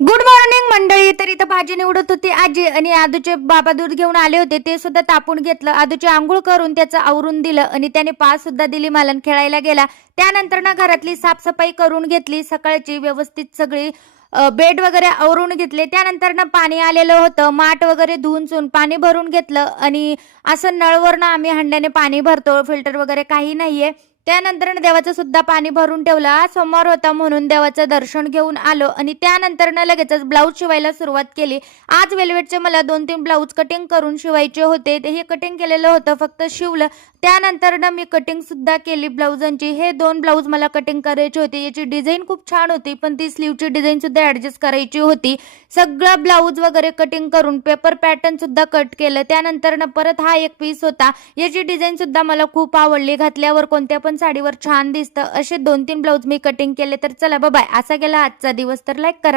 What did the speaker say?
Good morning मंडळी. तर इथं भाजी निवडत होती आजी आणि आदूचे बाबा दूध घेऊन आले होते. ते सुद्धा तापून घेतलं. आदूची आंघोळ करून त्याचं आवरून दिलं आणि त्याने पास सुद्धा दिली मला खेळायला गेला. त्यानंतर ना घरातली साफसफाई करून घेतली. सकाळची व्यवस्थित सगळी बेड वगैरे आवरून घेतले. त्यानंतर ना पाणी आलेलं होतं. माठ वगैरे धुवून चुन पाणी भरून घेतलं आणि असं नळवरनं आम्ही हंड्याने पाणी भरतो. फिल्टर वगैरे काही नाहीये. त्यानंतर देवाचं सुद्धा पाणी भरून ठेवलं. सोमवार होता म्हणून देवाचं दर्शन घेऊन आलो आणि त्यानंतर लगेचच ब्लाऊज शिवायला सुरुवात केली. आज वेलवेटचे मला दोन तीन ब्लाऊज कटिंग करून शिवायचे होते. ते हे कटिंग केलेलं होतं फक्त शिवलं. त्यानंतर ना मी कटिंग सुद्धा केली ब्लाऊजांची. हे दोन ब्लाऊज मला कटिंग करायचे होते. याची डिझाईन खूप छान होती पण ती स्लीवची डिझाईन सुद्धा ऍडजस्ट करायची होती. सगळं ब्लाऊज वगैरे कटिंग करून पेपर पॅटर्न सुद्धा कट केलं. त्यानंतर ना परत हा एक पीस होता. याची डिझाईन सुद्धा मला खूप आवडली. घातल्यावर कोणत्या पण साडीवर छान दिसतं. असे दोन तीन ब्लाऊज मी कटिंग केले तर चला बाय असा गेला आजचा दिवस. तर लाईक करा.